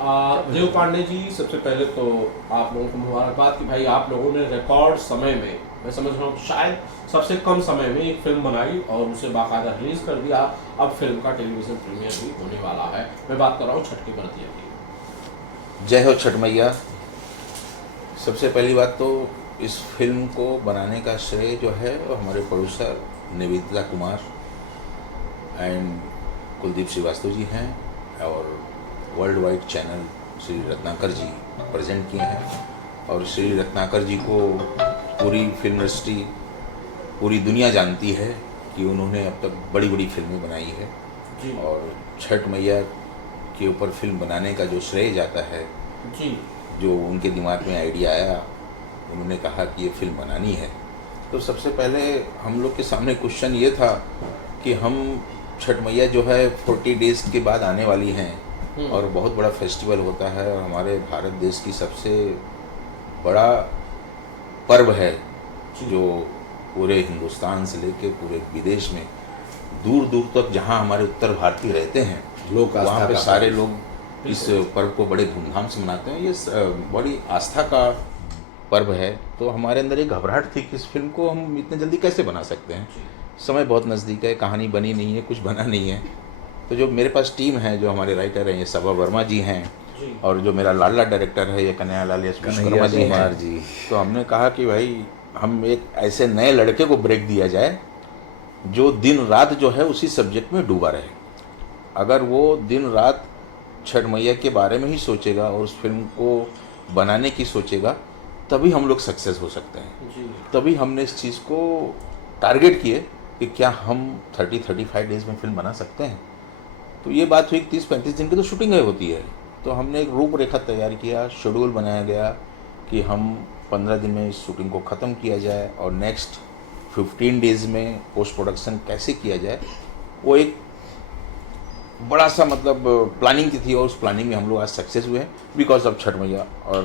देव पांडे जी, सबसे पहले तो आप लोगों को मुबारकबाद कि भाई आप लोगों ने रिकॉर्ड समय में, मैं समझ रहा हूँ शायद सबसे कम समय में एक फिल्म बनाई और उसे बाकायदा रिलीज कर दिया। अब फिल्म का टेलीविजन प्रीमियर भी होने वाला है। मैं बात कर रहा हूँ छठ की बरतिया की। जय हो छठ मैया। सबसे पहली बात तो इस फिल्म को बनाने का श्रेय जो है वो हमारे प्रोड्यूसर निवेदिता कुमार एंड कुलदीप श्रीवास्तव जी हैं और world wide channel Shri Ratnakar ji present किए हैं। और श्री रत्नाकर जी को पूरी फिल्म इंडस्ट्री, पूरी दुनिया जानती है कि उन्होंने अब तक बड़ी बड़ी फिल्में बनाई है जी। और छठ मैया के ऊपर फिल्म बनाने का जो श्रेय जाता है जी। जो उनके दिमाग में आइडिया आया, उन्होंने कहा कि ये फिल्म बनानी है। तो सबसे पहले हम लोग के सामने क्वेश्चन ये था कि हम छठ मैया जो है 40 डेज़ के बाद आने वाली हैं और बहुत बड़ा फेस्टिवल होता है और हमारे भारत देश की सबसे बड़ा पर्व है जो पूरे हिंदुस्तान से लेके पूरे विदेश में दूर दूर तक जहाँ हमारे उत्तर भारतीय रहते हैं लोग वहाँ पे सारे लोग इस पर्व को बड़े धूमधाम से मनाते हैं। ये बड़ी आस्था का पर्व है। तो हमारे अंदर एक घबराहट थी कि इस फिल्म को हम इतने जल्दी कैसे बना सकते हैं। समय बहुत नज़दीक है, कहानी बनी नहीं है, कुछ बना नहीं है। तो जो मेरे पास टीम है, जो हमारे राइटर हैं, ये सबा वर्मा जी हैं और जो मेरा लाडला डायरेक्टर है ये कन्हैयालाल विश्वकर्मा जी हैं। तो हमने कहा कि भाई हम एक ऐसे नए लड़के को ब्रेक दिया जाए जो दिन रात जो है उसी सब्जेक्ट में डूबा रहे। अगर वो दिन रात छठ मैया के बारे में ही सोचेगा और उस फिल्म को बनाने की सोचेगा तभी हम लोग सक्सेस हो सकते हैं। तभी हमने इस चीज़ को टारगेट किए कि क्या हम 30-35 डेज़ में फिल्म बना सकते हैं। तो ये बात हुई 30-35 दिन की तो शूटिंग होती है। तो हमने एक रूपरेखा तैयार किया, शेड्यूल बनाया गया कि हम 15 दिन में इस शूटिंग को ख़त्म किया जाए और नेक्स्ट 15 डेज़ में पोस्ट प्रोडक्शन कैसे किया जाए। वो एक बड़ा सा मतलब प्लानिंग की थी और उस प्लानिंग में हम लोग आज सक्सेस हुए हैं बिकॉज ऑफ छठ मैया। और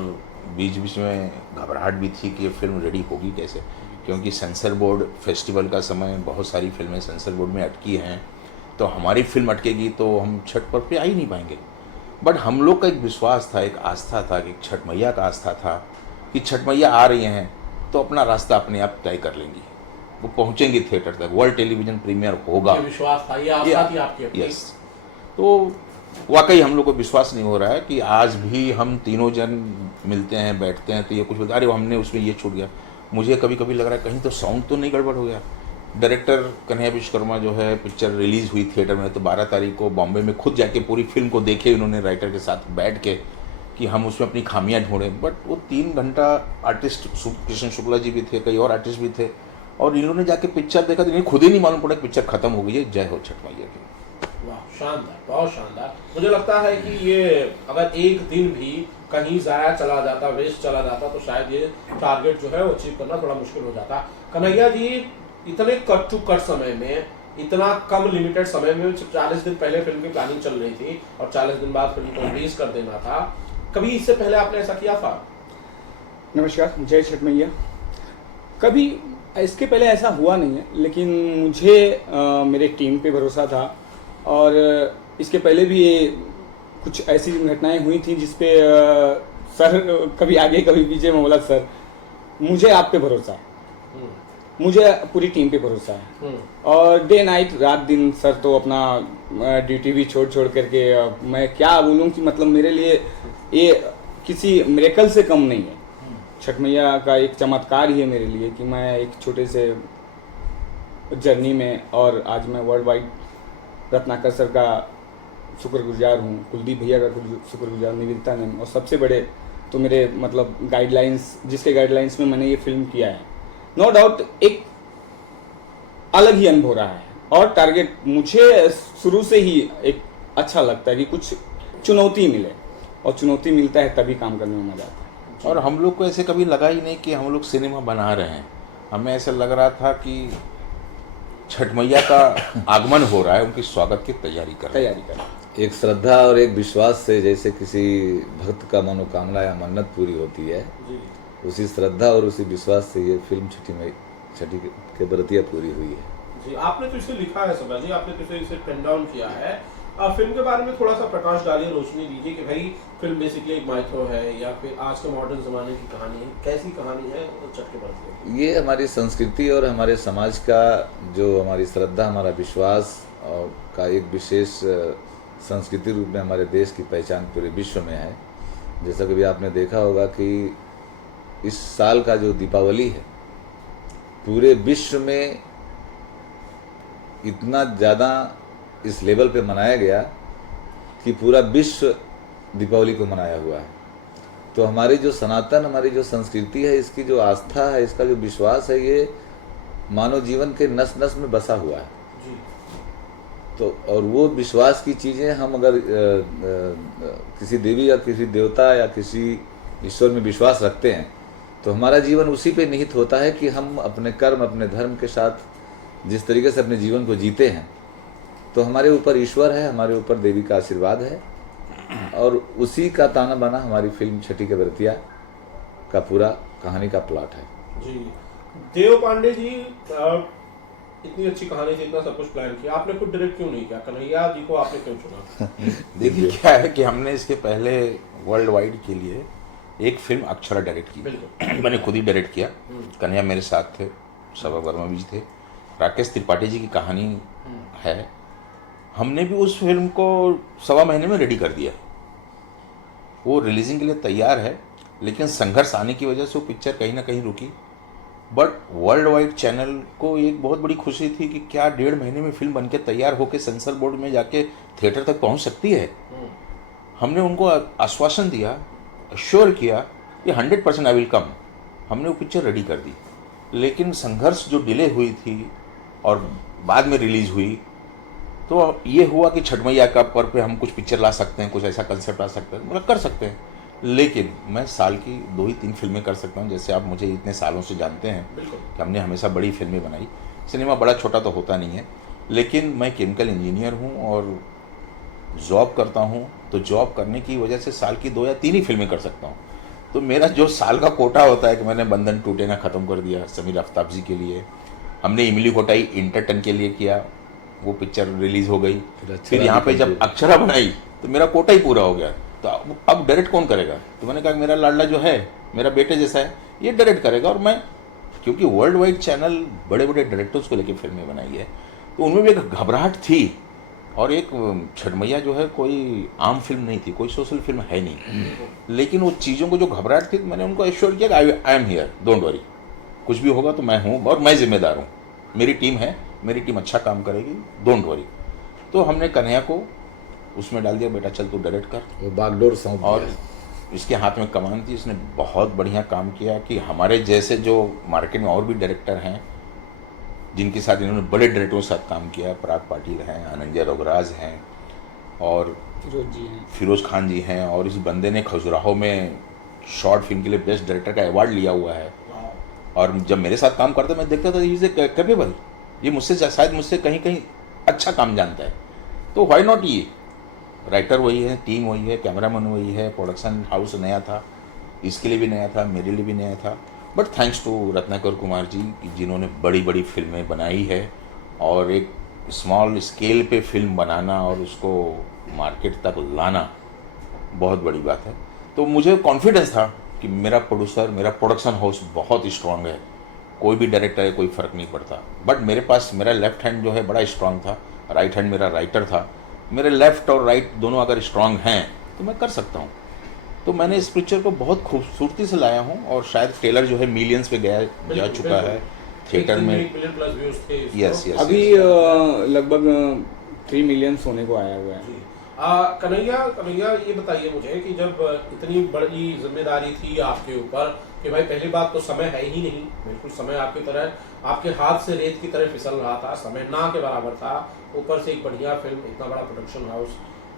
बीच बीच में घबराहट भी थी कि ये फिल्म रेडी होगी कैसे, क्योंकि सेंसर बोर्ड फेस्टिवल का समय बहुत सारी फिल्में सेंसर बोर्ड में अटकी हैं। तो हमारी फिल्म अटकेगी तो हम छठ पर्व पे आ ही नहीं पाएंगे। बट हम लोग का एक विश्वास था, एक आस्था था, कि छठ मैया का आस्था था कि छठ मैया आ रही हैं तो अपना रास्ता अपने आप तय कर लेंगी, वो पहुँचेंगी थिएटर तक, वर्ल्ड टेलीविजन प्रीमियर होगा। विश्वास था, ये आस्था थी आपकी अपनी। यस। तो वाकई हम लोग को विश्वास नहीं हो रहा है कि आज भी हम तीनों जन मिलते हैं, बैठते हैं तो ये कुछ बोलते अरे हमने उसमें ये छूट गया। मुझे कभी कभी लग रहा है कहीं तो साउंड तो नहीं गड़बड़ हो गया। डायरेक्टर कन्हैया विश्वकर्मा जो है, पिक्चर रिलीज़ हुई थिएटर में तो 12 तारीख को बॉम्बे में खुद जाके पूरी फिल्म को देखे उन्होंने राइटर के साथ बैठ के कि हम उसमें अपनी खामियां ढूंढें। बट वो 3 घंटा आर्टिस्ट कृष्ण शुक्ला जी भी थे, कई और आर्टिस्ट भी थे और इन्होंने जाके पिक्चर देखा तो इन्हें खुद ही नहीं मालूम पड़ा पिक्चर खत्म हो गई है। जय हो छठ मैया की। वाह, शानदार, बहुत शानदार। मुझे लगता है कि ये अगर एक दिन भी कहीं ज़ाया चला जाता, वेस्ट चला जाता तो शायद ये टारगेट जो है वो अचीव करना थोड़ा मुश्किल हो जाता। कन्हैया जी, इतने कट टू कट समय में, इतना कम लिमिटेड समय में 40 दिन पहले फिल्म की प्लानिंग चल रही थी और 40 दिन बाद फिल्म को रिलीज कर देना था। कभी इससे पहले आपने ऐसा किया था? नमस्कार, जय छठ मैया। कभी इसके पहले ऐसा हुआ नहीं है, लेकिन मुझे मेरे टीम पे भरोसा था और इसके पहले भी ये कुछ ऐसी घटनाएं हुई थी जिसपे सर कभी आगे कभी पीछे मैं बोला सर मुझे आप पे भरोसा है, मुझे पूरी टीम पे भरोसा है। और डे नाइट, रात दिन सर तो अपना ड्यूटी भी छोड़ करके मैं क्या बोलूँ कि मतलब मेरे लिए ये किसी मिरेकल से कम नहीं है। छठ मैया का एक चमत्कार ही है मेरे लिए कि मैं एक छोटे से जर्नी में और आज मैं वर्ल्ड वाइड रत्नाकर सर का शुक्रगुजार हूँ, कुलदीप भैया का शुक्रगुजार, निवेदिता ने, और सबसे बड़े तो मेरे मतलब गाइडलाइंस, जिसके गाइडलाइंस में मैंने ये फिल्म किया है। नो डाउट एक अलग ही अनुभव रहा है और टारगेट मुझे शुरू से ही एक अच्छा लगता है कि कुछ चुनौती मिले और चुनौती मिलता है तभी काम करने में मजा आता है। और हम लोग को ऐसे कभी लगा ही नहीं कि हम लोग सिनेमा बना रहे हैं। हमें ऐसा लग रहा था कि छठ मैया का आगमन हो रहा है, उनके स्वागत की तैयारी कर रहे हैं। एक श्रद्धा और एक विश्वास से जैसे किसी भक्त का मनोकामना या मन्नत पूरी होती है, उसी श्रद्धा और उसी विश्वास से ये फिल्म छठी के बरतिया पूरी हुई है। जी, आपने तो इसे लिखा है सबा जी, आपने तो इसे पेन डाउन किया है फिल्म के बारे में थोड़ा सा प्रकाश डालिए, रोशनी दीजिए कि भाई फिल्म बेसिकली एक माइथो है या फिर आज के मॉडर्न ज़माने की कहानी है, कैसी कहानी है और चटके बढ़ती है। ये हमारी संस्कृति और हमारे समाज का जो हमारी श्रद्धा, हमारा विश्वास और का एक विशेष संस्कृति रूप में हमारे देश की पहचान पूरे विश्व में है। जैसा कि भी आपने देखा होगा कि इस साल का जो दीपावली है पूरे विश्व में इतना ज़्यादा इस लेवल पे मनाया गया कि पूरा विश्व दीपावली को मनाया हुआ है। तो हमारी जो सनातन, हमारी जो संस्कृति है, इसकी जो आस्था है, इसका जो विश्वास है, ये मानव जीवन के नस नस में बसा हुआ है। जी। तो और वो विश्वास की चीज़ें हम अगर किसी देवी या किसी देवता या किसी ईश्वर में विश्वास रखते हैं तो हमारा जीवन उसी पे निहित होता है कि हम अपने कर्म, अपने धर्म के साथ जिस तरीके से अपने जीवन को जीते हैं, तो हमारे ऊपर ईश्वर है, हमारे ऊपर देवी का आशीर्वाद है, और उसी का ताना बाना हमारी फिल्म छठी के व्रतिया का पूरा कहानी का प्लॉट है। जी। देव पांडे जी, इतनी अच्छी कहानी थी, इतना सब कुछ प्लान किया, आपने खुद डायरेक्ट क्यों नहीं किया? कन्हैया जी को आपने क्यों चुना? देखिए क्या है कि हमने इसके पहले वर्ल्ड वाइड के लिए एक फिल्म अक्षरा डायरेक्ट की। मैंने खुद ही डायरेक्ट किया। कन्हैया मेरे साथ थे, सभा वर्मा भी थे, राकेश त्रिपाठी जी की कहानी है। हमने भी उस फिल्म को 1.25 महीने में रेडी कर दिया। वो रिलीजिंग के लिए तैयार है, लेकिन संघर्ष आने की वजह से वो पिक्चर कहीं ना कहीं रुकी। बट वर्ल्ड वाइड चैनल को एक बहुत बड़ी खुशी थी कि क्या 1.5 महीने में फिल्म बनके तैयार होकर सेंसर बोर्ड में जाके थिएटर तक पहुंच सकती है। हमने उनको आश्वासन दिया, अश्योर किया कि 100% आई विल कम। हमने वो पिक्चर रेडी कर दी, लेकिन संघर्ष जो डिले हुई थी और बाद में रिलीज हुई, तो ये हुआ कि छठ मैया का पर्व पे हम कुछ पिक्चर ला सकते हैं, कुछ ऐसा कंसेप्ट ला सकते हैं, मतलब कर सकते हैं। लेकिन मैं साल की 2 ही 3 फिल्में कर सकता हूँ। जैसे आप मुझे इतने सालों से जानते हैं कि हमने हमेशा बड़ी फिल्में बनाई। सिनेमा बड़ा छोटा तो होता नहीं है, लेकिन मैं केमिकल इंजीनियर हूँ और जॉब करता हूँ, तो जॉब करने की वजह से साल की 2 या 3 ही फिल्में कर सकता हूँ। तो मेरा जो साल का कोटा होता है कि मैंने बंधन टूटे ना ख़त्म कर दिया समीर आफ्ताब जी के लिए, हमने इमली कोटाई इंटरटन के लिए किया, वो पिक्चर रिलीज हो गई। फिर यहाँ पे जब अक्षरा बनाई तो मेरा कोटा ही पूरा हो गया। तो अब डायरेक्ट कौन करेगा? तो मैंने कहा मेरा लाडला जो है, मेरा बेटे जैसा है, ये डायरेक्ट करेगा। और मैं, क्योंकि वर्ल्ड वाइड चैनल बड़े बड़े डायरेक्टर्स को लेकर फिल्में बनाई है, तो उनमें भी एक घबराहट थी। और एक छठ मैया जो है कोई आम फिल्म नहीं थी, कोई सोशल फिल्म है नहीं, लेकिन वो चीज़ों को जो घबराहट थी, मैंने उनको एश्योर किया कि I am here, don't worry, कुछ भी होगा तो मैं हूँ और मैं जिम्मेदार हूँ, मेरी टीम है, मेरी टीम अच्छा काम करेगी, डोंट वरी। तो हमने कन्हैया को उसमें डाल दिया, बेटा चल तू डायरेक्ट कर, वो बागडोर सौंप दिया। और इसके हाथ में कमान थी, इसने बहुत बढ़िया काम किया कि हमारे जैसे जो मार्केट में और भी डायरेक्टर हैं जिनके साथ इन्होंने बड़े डायरेक्टरों के साथ काम किया, पराग पाटिल हैं, अनंजय रोगराज हैं और फिरोज खान जी हैं, और इस बंदे ने खजुराहो में शॉर्ट फिल्म के लिए बेस्ट डायरेक्टर का अवार्ड लिया हुआ है। और जब मेरे साथ काम करता मैं देखता था इसे कैपेबल, ये मुझसे शायद मुझसे कहीं कहीं अच्छा काम जानता है, तो व्हाई नॉट। ये राइटर वही है, टीम वही है, कैमरामैन वही है, प्रोडक्शन हाउस नया था, इसके लिए भी नया था, मेरे लिए भी नया था। But thanks to Ratnakar Kumar ji जिन्होंने बड़ी बड़ी फिल्में बनाई है, और एक स्मॉल स्केल पे फिल्म बनाना और उसको मार्केट तक लाना बहुत बड़ी बात है। तो मुझे कॉन्फिडेंस था कि मेरा प्रोड्यूसर, मेरा प्रोडक्शन हाउस बहुत स्ट्रांग है, कोई भी डायरेक्टर है कोई फ़र्क नहीं पड़ता। बट मेरे पास मेरा लेफ्ट हैंड जो है बड़ा स्ट्रांग था, राइट हैंड मेरा राइटर था, मेरे लेफ्ट और राइट दोनों अगर स्ट्रांग हैं तो मैं कर सकता हूँ। तो मैंने इस पिक्चर को बहुत खूबसूरती से लाया हूँ, और शायद ट्रेलर जो है मिलियंस पे जा चुका है थिएटर में। यस यस, अभी लगभग 3 मिलियन होने को आया हुआ है। कन्हैया ये बताइए मुझे कि जब इतनी बड़ी जिम्मेदारी थी आपके ऊपर कि भाई पहली बात तो समय है ही नहीं, बिल्कुल समय आपकी तरह आपके हाथ से रेत की तरह फिसल रहा था, समय ना के बराबर था, ऊपर से एक बढ़िया फिल्म, इतना बड़ा प्रोडक्शन हाउस,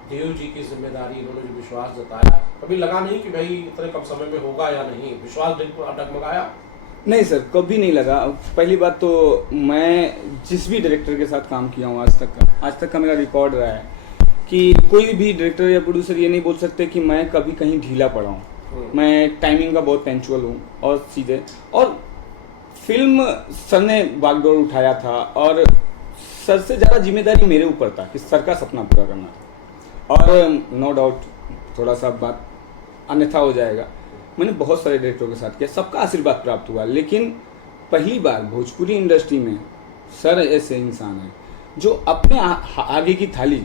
देव जी की जिम्मेदारी, इन्होंने जो विश्वास जताया, कभी लगा नहीं कि भाई इतने कम समय में होगा या नहीं? विश्वास बिल्कुल डगमगाया? नहीं सर, कभी नहीं लगा। पहली बात तो मैं जिस भी डायरेक्टर के साथ काम किया हूँ आज तक का मेरा रिकॉर्ड रहा है कि कोई भी डायरेक्टर या प्रोड्यूसर ये नहीं बोल सकते कि मैं कभी कहीं ढीला पड़ा हूँ। मैं टाइमिंग का बहुत पंक्चुअल हूँ और सीधे, और फिल्म सर ने बागडोर उठाया था और सर से ज़्यादा जिम्मेदारी मेरे ऊपर था कि सर का सपना पूरा करना था। और नो डाउट थोड़ा सा बात अन्यथा हो जाएगा, मैंने बहुत सारे डायरेक्टरों के साथ किया, सबका आशीर्वाद प्राप्त हुआ, लेकिन पहली बार भोजपुरी इंडस्ट्री में सर ऐसे इंसान हैं जो अपने आगे की थाली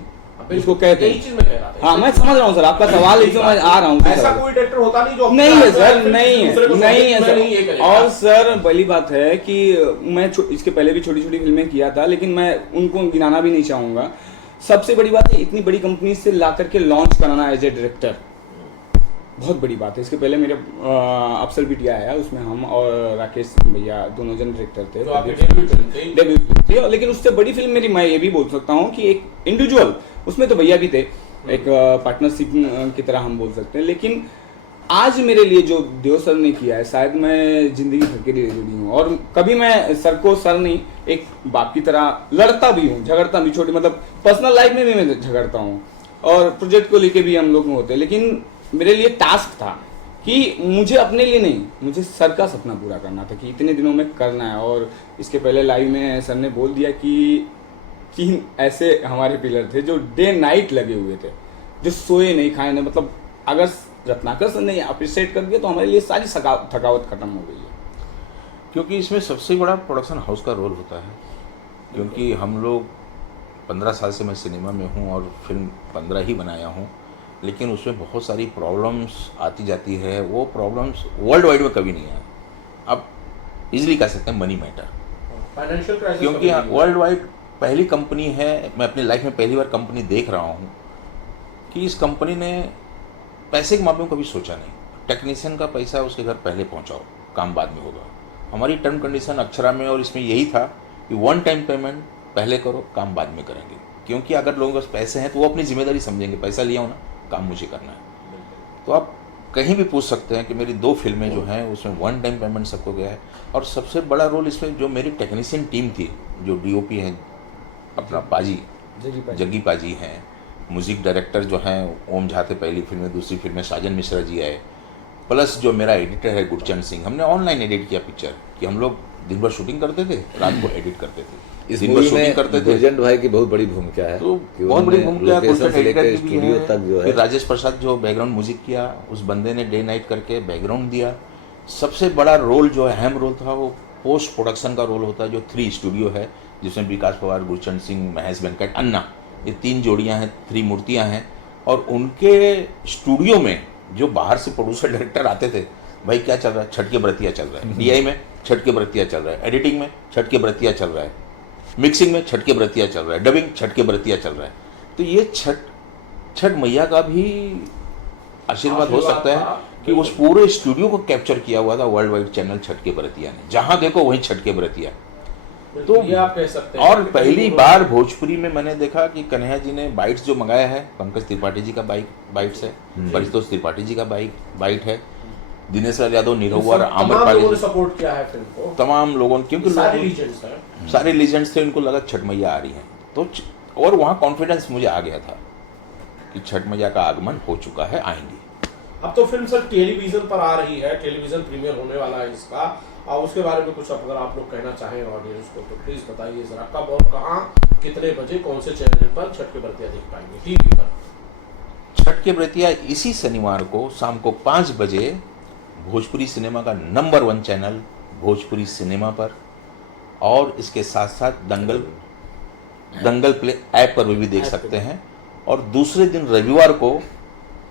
इसको कहते यही चीज मैं कह रहा था। हाँ मैं समझ रहा हूँ सर, आपका सवाल इसमें मैं आ रहा हूँ ऐसा कोई डायरेक्टर होता नहीं जो अपने नहीं है आप सर, में नहीं दूसरे को है, नहीं है समझे, मैं नहीं ये सर। करेगा। और सर पहली बात है कि मैं इसके पहले भी छोटी छोटी फिल्में किया था, लेकिन मैं उनको गिनाना भी नहीं चाहूँगा। सबसे बड़ी बात है इतनी बड़ी कंपनी से ला करके लॉन्च कराना एज ए डायरेक्टर, बहुत बड़ी बात है। इसके पहले मेरे अफसर बिटिया आया, उसमें हम और राकेश भैया दोनों जन डायरेक्टर थे, तो आपकी डेब्यू फिल्म थी। डेब्यू फिल्म थी। लेकिन उससे बड़ी फिल्म मेरी, मैं ये भी बोल सकता हूँ कि एक इंडिविजुअल, उसमें तो भैया भी थे, एक पार्टनरशिप की तरह हम बोल सकते हैं। लेकिन आज मेरे लिए जो देव सर ने किया है, शायद मैं जिंदगी भर के लिए जुड़ी हूँ। और कभी मैं सर को सर नहीं, एक बाप की तरह लड़ता भी हूँ, झगड़ता भी, छोटी मतलब पर्सनल लाइफ में भी मैं झगड़ता हूँ, और प्रोजेक्ट को लेके भी हम लोग होते हैं। लेकिन मेरे लिए टास्क था कि मुझे अपने लिए नहीं, मुझे सर का सपना पूरा करना था कि इतने दिनों में करना है। और इसके पहले लाइव में सर ने बोल दिया कि 3 ऐसे हमारे पिलर थे जो डे नाइट लगे हुए थे, जो सोए नहीं खाए नहीं। मतलब अगर रत्नाकर सर ने अप्रिशिएट कर दिया तो हमारे लिए सारी थकावट खत्म हो गई है। क्योंकि इसमें सबसे बड़ा प्रोडक्शन हाउस का रोल होता है, क्योंकि हम लोग 15 साल से मैं सिनेमा में हूँ और फिल्म 15 ही बनाया हूँ, लेकिन उसमें बहुत सारी प्रॉब्लम्स आती जाती है। वो प्रॉब्लम्स वर्ल्ड वाइड में कभी नहीं आए। अब इजीली कह सकते हैं मनी मैटर, फाइनेंशियल क्राइसिस, क्योंकि वर्ल्ड वाइड पहली कंपनी है, मैं अपनी लाइफ में पहली बार कंपनी देख रहा हूँ कि इस कंपनी ने पैसे के मामले में कभी सोचा नहीं। टेक्नीशियन का पैसा उसके घर पहले पहुँचाओ, काम बाद में होगा। हमारी टर्म कंडीशन अक्षरा में और इसमें यही था कि 1 टाइम पेमेंट पहले करो, काम बाद में करेंगे। क्योंकि अगर लोगों के पास पैसे हैं तो वो अपनी जिम्मेदारी समझेंगे, पैसा लिया हो ना, काम मुझे करना है। तो आप कहीं भी पूछ सकते हैं कि मेरी 2 फिल्में जो हैं उसमें 1 टाइम पेमेंट सबको गया है। और सबसे बड़ा रोल इसमें जो मेरी टेक्नीशियन टीम थी, जो डीओपी हैं अपना पाजी, जग्गी पाजी हैं, म्यूजिक डायरेक्टर जो हैं ओम झा थे पहली फिल्म में, दूसरी फिल्म में साजन मिश्रा जी आए, प्लस जो मेरा एडिटर है गुरचंद सिंह। हमने ऑनलाइन एडिट किया पिक्चर कि हम लोग दिन भर शूटिंग करते थे, रात को एडिट करते थे, इस दिन भर मूवी शूटिंग में करते थे। गुरजंत भाई की बहुत बड़ी भूमिका है, तो कि बहुत बड़ी उन्होंने भूमिका है, लोकेशन गुलशन से लेकर एडिटर की भी स्टूडियो है। तक जो है। फिर राजेश प्रसाद जो बैकग्राउंड म्यूजिक किया, उस बंदे ने डे नाइट करके बैकग्राउंड दिया। सबसे बड़ा रोल जो अहम रोल था वो पोस्ट प्रोडक्शन का रोल होता है, जो 3 स्टूडियो है, जिसमें विकास पवार, गुरचंद सिंह, महेश वेंकट, अन्ना, ये 3 जोड़ियां हैं, 3 मूर्तियां हैं। और उनके स्टूडियो में जो बाहर से प्रोड्यूसर डायरेक्टर आते थे, भाई क्या चल रहा है, छठ के बरतिया चल रहा है, डीआई में छठ के बरतिया चल रहा है, एडिटिंग में छठ के बरतिया चल रहा है, मिक्सिंग में छठ के बरतिया चल रहा है, डबिंग छठ के बरतिया चल रहा है। तो ये छठ मैया का भी आशीर्वाद हो सकता है कि उस पूरे स्टूडियो को कैप्चर किया हुआ था वर्ल्ड वाइड चैनल छठ के बरतिया ने, जहां देखो वहीं छठ के बरतिया। तो ये आप कह सकते हैं। और पहली बार भोजपुरी में मैंने देखा कि कन्हैया जी ने बाइट्स जो मंगाया है, पंकज त्रिपाठी जी का बाइट्स है, परितोष त्रिपाठी जी का बाइट है, दिनेश लाल यादव, नीरव और आमिर तमाम पाली लोगों ने जी, सपोर्ट किया है फिल्म को, तमाम लोगों ने, क्योंकि सारे लोग लीजेंड्स हैं। सारे लीजेंड्स थे, उनको लगा छठ मैया आ रही है। तो और वहाँ कॉन्फिडेंस मुझे आ गया था कि छठ मैया का आगमन हो चुका है, आएंगी। अब तो फिल्म सर टेलीविजन पर आ रही है, टेलीविजन प्रीमियर होने वाला है इसका, और उसके बारे में कुछ अगर आप लोग कहना चाहें ऑडियंस को तो प्लीज बताइए जरा, कब और कहाँ, कितने बजे, कौन से चैनल पर छठ के बरतिया देख पाएंगे टीवी पर? छठ के बरतिया इसी शनिवार को शाम को 5 बजे भोजपुरी सिनेमा का नंबर 1 चैनल भोजपुरी सिनेमा पर, और इसके साथ साथ दंगल प्ले ऐप पर भी देख सकते हैं। और दूसरे दिन रविवार को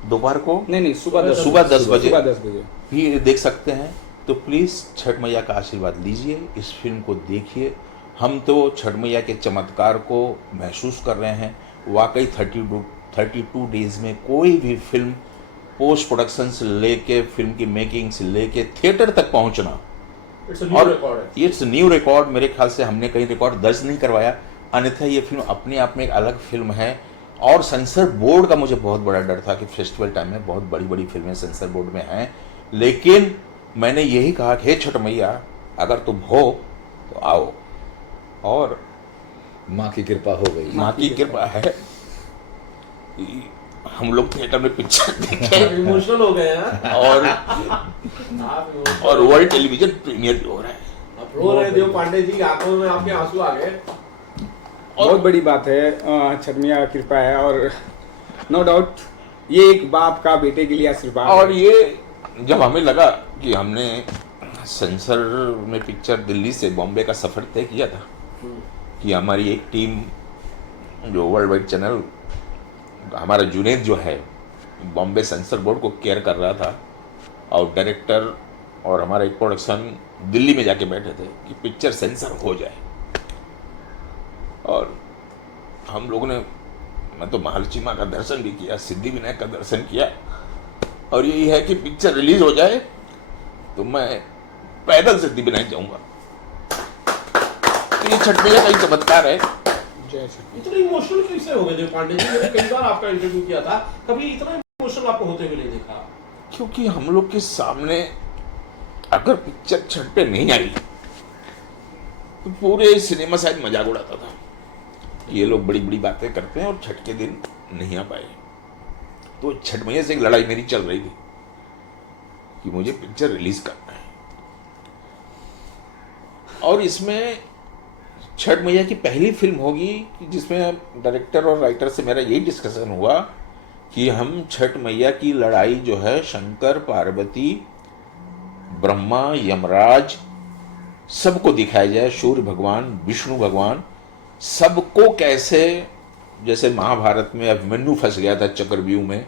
दोपहर को नहीं सुबह 10 बजे बजे भी देख सकते हैं। तो प्लीज़ छठ मैया का आशीर्वाद लीजिए, इस फिल्म को देखिए। हम तो छठ मैया के चमत्कार को महसूस कर रहे हैं। वाकई 32 डेज में कोई भी फिल्म पोस्ट प्रोडक्शन से लेके फिल्म की मेकिंग से लेके थिएटर तक पहुंचना, इट्स न्यू रिकॉर्ड। मेरे ख्याल से हमने कहीं रिकॉर्ड दर्ज नहीं करवाया, अन्यथा ये फिल्म अपने आप में एक अलग फिल्म है। और सेंसर बोर्ड का मुझे बहुत बड़ा डर था कि फेस्टिवल टाइम में बहुत बड़ी बड़ी फिल्में सेंसर बोर्ड में हैं, लेकिन मैंने यही कहा कि हे छठ मैया, अगर तुम हो तो आओ। और माँ की कृपा हो गई, माँ की कृपा है। हम लोग थिएटर में पिक्चर देखे, इमोशनल हो गए हैं और वर्ल्ड टेलीविजन प्रीमियर भी हो रहा है। आप रो रहे देव पांडे जी, आंखों में आपके आंसू आ गए। बहुत बड़ी बात है, छठ मैया की कृपा है। और नो डाउट ये एक बाप का बेटे के लिए आशीर्वाद और है। ये जब हमें लगा कि हमने सेंसर में पिक्चर दिल्ली से बॉम्बे का सफ़र तय किया था कि हमारी एक टीम जो वर्ल्ड वाइड चैनल, हमारा जुनेद जो है बॉम्बे सेंसर बोर्ड को केयर कर रहा था, और डायरेक्टर और हमारा एक प्रोडक्शन दिल्ली में जाके बैठे थे कि पिक्चर सेंसर हो जाए। और हम लोगों ने, मैं तो महालक्ष्मी माँ का दर्शन भी किया, सिद्धि विनायक का दर्शन किया, और यही है कि पिक्चर रिलीज हो जाए तो मैं पैदल सिद्धि विनायक जाऊंगा। तो ये छठ मैया का एक चमत्कार है। जय छठ। इतने इमोशनल कैसे हो गए देव पांडे जी? मैंने कई बार आपका इंटरव्यू किया था, कभी इतना इमोशनल आपको होते हुए नहीं देखा। क्योंकि हम लोग के सामने अगर पिक्चर छठ पे नहीं आई तो पूरे सिनेमा शायद मजाक उड़ाता था कि ये लोग बड़ी बड़ी बातें करते हैं और छठ के दिन नहीं आ पाए। तो छठ मैया से एक लड़ाई मेरी चल रही थी कि मुझे पिक्चर रिलीज करना है, और इसमें छठ मैया की पहली फिल्म होगी जिसमें डायरेक्टर और राइटर से मेरा यही डिस्कशन हुआ कि हम छठ मैया की लड़ाई जो है शंकर, पार्वती, ब्रह्मा, यमराज सबको दिखाया जाए, सूर्य भगवान, विष्णु भगवान सबको कैसे, जैसे महाभारत में अभिमन्यु फंस गया था चक्रव्यूह में,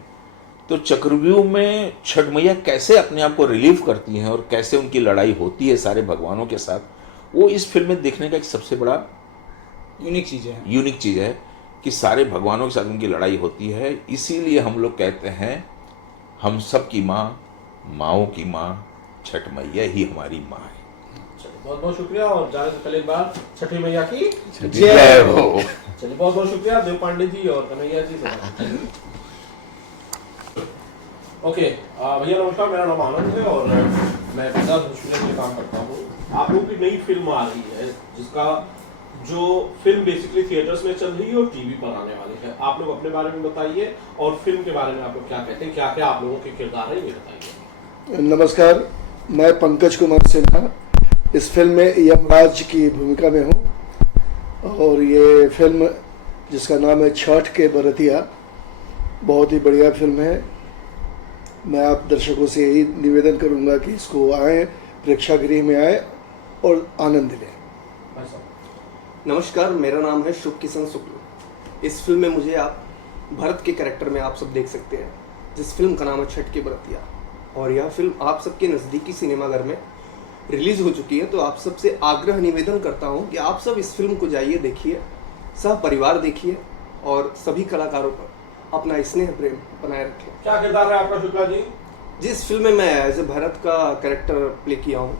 तो चक्रव्यूह में छठ मैया कैसे अपने आप को रिलीव करती हैं और कैसे उनकी लड़ाई होती है सारे भगवानों के साथ, वो इस फिल्म में देखने का एक सबसे बड़ा यूनिक चीज़ है कि सारे भगवानों के साथ उनकी लड़ाई होती है। इसीलिए हम लोग कहते हैं हम सब की माँ, माँओं की माँ छठ मैया ही हमारी माँ है। बहुत बहुत शुक्रिया, और जाने से पहले एक बार छठी मैया की जय हो। चलिए, बहुत बहुत शुक्रिया देव पांडे जी और कन्हैया जी से। ओके भैया नमस्कार, मेरा नाम आनंद है और मैं पिता धनुष में काम करता हूँ। आप लोगों की नई फिल्म आ रही है जिसका जो फिल्म बेसिकली थिएटर्स में चल रही है और टीवी पर आने वाली है। आप लोग अपने बारे में बताइए और फिल्म के बारे में आप लोग क्या कहते हैं, क्या क्या आप लोगों के किरदार है ये बताइए। नमस्कार, मैं पंकज कुमार सिन्हा इस फिल्म में यमराज की भूमिका में हूँ, और ये फिल्म जिसका नाम है छठ के बरतिया, बहुत ही बढ़िया फिल्म है। मैं आप दर्शकों से यही निवेदन करूँगा कि इसको आएँ, प्रेक्षागृह में आए और आनंद लें। नमस्कार, मेरा नाम है शुभ किशन शुक्ल। इस फिल्म में मुझे आप भरत के कैरेक्टर में आप सब देख सकते हैं, जिस फिल्म का नाम है छठ के बरतिया, और यह फिल्म आप सबके नज़दीकी सिनेमाघर में रिलीज हो चुकी है। तो आप सबसे आग्रह निवेदन करता हूं कि आप सब इस फिल्म को जाइए, देखिए, सह परिवार देखिए और सभी कलाकारों पर अपना स्नेह प्रेम बनाए रखें। क्या किरदार है आपका शुक्ला जी? जिस फिल्म में मैं एज ए भरत का कैरेक्टर प्ले किया हूँ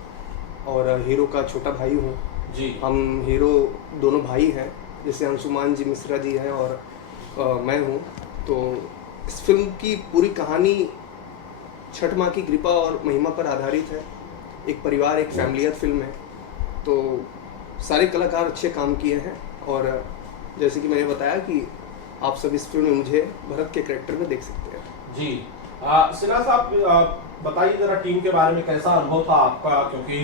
और हीरो का छोटा भाई हूँ जी। हम हीरो दोनों भाई हैं, जैसे अंशुमान जी मिश्रा जी हैं और मैं हूँ। तो इस फिल्म की पूरी कहानी छठ माँ की कृपा और महिमा पर आधारित है। एक परिवार, एक फैमिलियर फिल्म है। तो सारे कलाकार अच्छे काम किए हैं, और जैसे कि मैंने बताया कि आप सब इस फिल्म में मुझे भरत के कैरेक्टर में देख सकते हैं। जी सिन्हा साहब, बताइए जरा टीम के बारे में, कैसा अनुभव था आपका? क्योंकि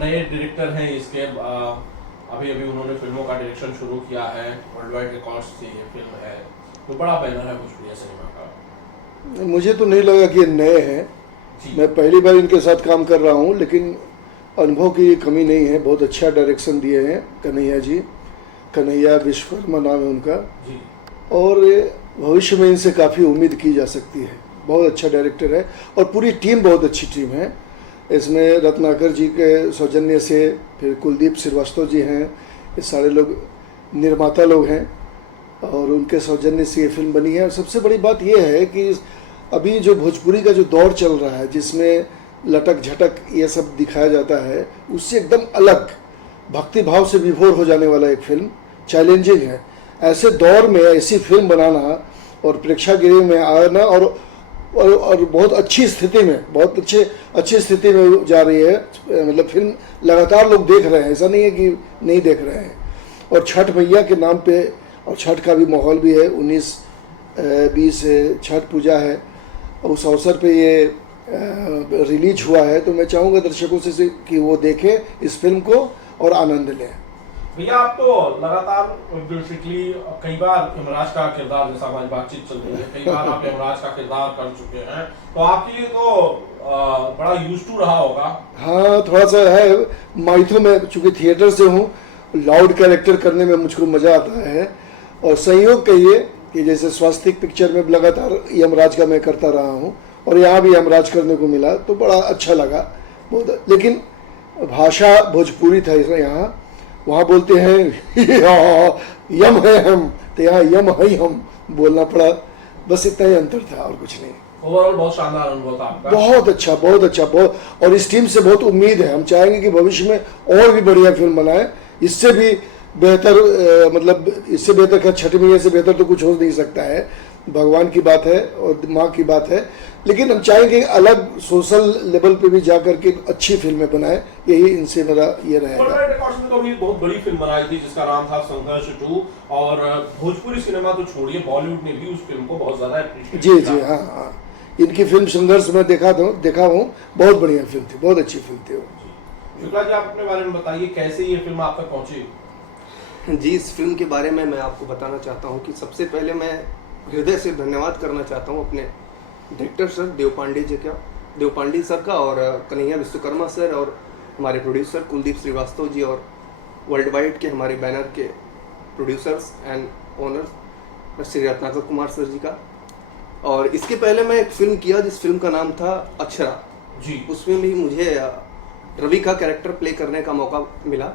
नए डायरेक्टर हैं इसके, अभी अभी उन्होंने फिल्मों का डायरेक्शन शुरू किया है, वर्ल्ड वाइड रिकॉर्ड्स से ये फिल्म है, तो बड़ा बैनर है भोजपुरी सिनेमा का। मुझे तो नहीं लगा कि ये नए हैं, मैं पहली बार इनके साथ काम कर रहा हूँ, लेकिन अनुभव की कमी नहीं है। बहुत अच्छा डायरेक्शन दिए हैं कन्हैया जी, कन्हैया विश्वकर्मा नाम है उनका, जी। और भविष्य में इनसे काफ़ी उम्मीद की जा सकती है। बहुत अच्छा डायरेक्टर है और पूरी टीम बहुत अच्छी टीम है। इसमें रत्नाकर जी के सौजन्य से, फिर कुलदीप श्रीवास्तव जी हैं, ये सारे लोग निर्माता लोग हैं और उनके सौजन्य से ये फिल्म बनी है। और सबसे बड़ी बात ये है कि अभी जो भोजपुरी का जो दौर चल रहा है, जिसमें लटक झटक ये सब दिखाया जाता है, उससे एकदम अलग भक्ति भाव से विभोर हो जाने वाला एक फिल्म चैलेंजिंग है। ऐसे दौर में ऐसी फिल्म बनाना और प्रेक्षागृह में आना और बहुत अच्छी स्थिति में, बहुत अच्छी स्थिति में जा रही है। मतलब फिल्म लगातार लोग देख रहे हैं, ऐसा नहीं है कि नहीं देख रहे हैं। और छठ मैया के नाम पे, और छठ का भी माहौल भी है, 19-20 छठ पूजा है, उस अवसर पे ये रिलीज हुआ है। तो मैं चाहूँगा दर्शकों से कि वो देखें इस फिल्म को और आनंद लें। भैया आप तो लगातार बेसिकली कई बार यमराज का किरदार, जैसा हमारी बातचीत चल रही है, कई बार आप यमराज का किरदार कर चुके हैं, तो आपके लिए तो बड़ा यूज टू रहा होगा। हाँ, थोड़ा सा है माइथो में, चूंकि थिएटर से हूँ, लाउड कैरेक्टर करने में मुझको मज़ा आता है। और संयोग कहिए कि जैसे स्वास्तिक पिक्चर में लगातार यमराज का मैं करता रहा हूँ और यहाँ भी यमराज करने को मिला तो बड़ा अच्छा लगा बहुत। लेकिन भाषा भोजपुरी था यहाँ, वहाँ बोलते हैं यम है हम, तो यहाँ यम है हम बोलना पड़ा, बस इतना ही अंतर था और कुछ नहीं। ओवरऑल बहुत शानदार अनुभव था आपका। बहुत अच्छा, बहुत अच्छा, बहुत। और इस टीम से बहुत उम्मीद है, हम चाहेंगे कि भविष्य में और भी बढ़िया फिल्म बनाए, इससे भी बेहतर, मतलब इससे बेहतर क्या, छठी मैया से बेहतर तो कुछ हो नहीं सकता है, भगवान की बात है और माँ की बात है। लेकिन हम चाहेंगे अलग सोशल लेवल पे भी जाकर के अच्छी फिल्में बनाए, यही इनसे मेरा ये रहेगा। वर्ल्ड रिकॉर्ड्स में तो अभी बहुत बड़ी फिल्म बनाई थी जिसका नाम था संघर्ष 2, और भोजपुरी सिनेमा तो छोड़िए, बॉलीवुड ने भी उस फिल्म को बहुत ज्यादा अप्रिशिएट जी जी, हाँ हाँ, इनकी फिल्म संघर्ष में देखा हूँ, बहुत बढ़िया फिल्म थी, बहुत अच्छी फिल्म थी वो। शुक्ला जी, आप अपने बारे में बताइए, कैसे ये फिल्म आप तक पहुंची? जी, इस फिल्म के बारे में मैं आपको बताना चाहता हूँ कि सबसे पहले मैं हृदय से धन्यवाद करना चाहता हूँ अपने डायरेक्टर सर देवपांडे सर का, और कन्हैया विश्वकर्मा सर, और हमारे प्रोड्यूसर कुलदीप श्रीवास्तव जी, और वर्ल्ड वाइड के हमारे बैनर के producers and owners Shri Ratnakar Kumar sir ji का। और इसके पहले मैं एक फिल्म किया जिस फिल्म का नाम था अक्षरा जी। उसमें भी मुझे रवि का कैरेक्टर प्ले करने का मौका मिला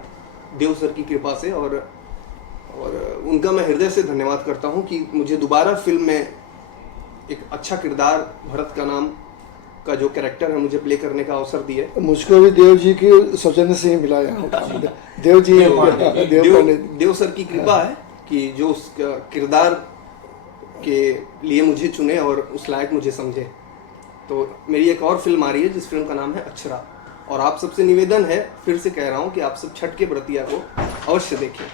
देव सर की कृपा से, और उनका मैं हृदय से धन्यवाद करता हूं कि मुझे दोबारा फिल्म में एक अच्छा किरदार, भरत का नाम का जो कैरेक्टर है, मुझे प्ले करने का अवसर दिए। मुझको भी देव जी की सौजन्य से ही मिला यहाँ, देव जी, देव सर की कृपा है कि जो उस किरदार के लिए मुझे चुने और उस लायक मुझे समझे। तो मेरी एक और फिल्म आ रही है जिस फिल्म का नाम है अक्षरा, और आप सबसे निवेदन है, फिर से कह रहा हूँ कि आप सब छठ के व्रतिया को अवश्य देखें।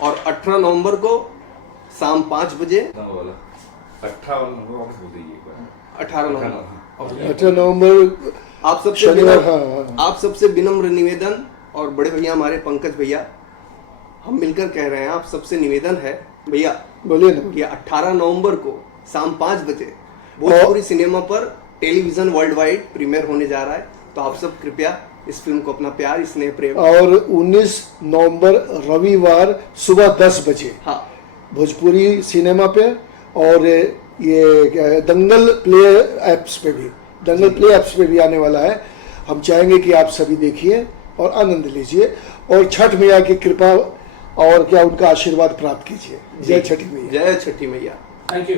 और 18 नवंबर को शाम 5 बजे 18 नवंबर आप सबसे शनिवार, आप सबसे विनम्र निवेदन, और बड़े भैया हमारे पंकज भैया, हम मिलकर कह रहे हैं, आप सबसे निवेदन है भैया, बोलिए ना। कि 18 नवंबर को शाम 5 बजे भोजपुरी सिनेमा पर टेलीविजन वर्ल्ड वाइड प्रीमियर होने जा रहा है। तो आप सब कृपया इस फिल्म को अपना प्यार, स्नेह, प्रेम। और 19 नवंबर रविवार सुबह 10 बजे हाँ, भोजपुरी सिनेमा पे, और ये क्या है, दंगल प्ले ऐप्स पे भी आने वाला है। हम चाहेंगे कि आप सभी देखिए और आनंद लीजिए, और छठ मैया की कृपा और क्या उनका आशीर्वाद प्राप्त कीजिए। जय छठी मैया। जय छठी मैया। Thank you.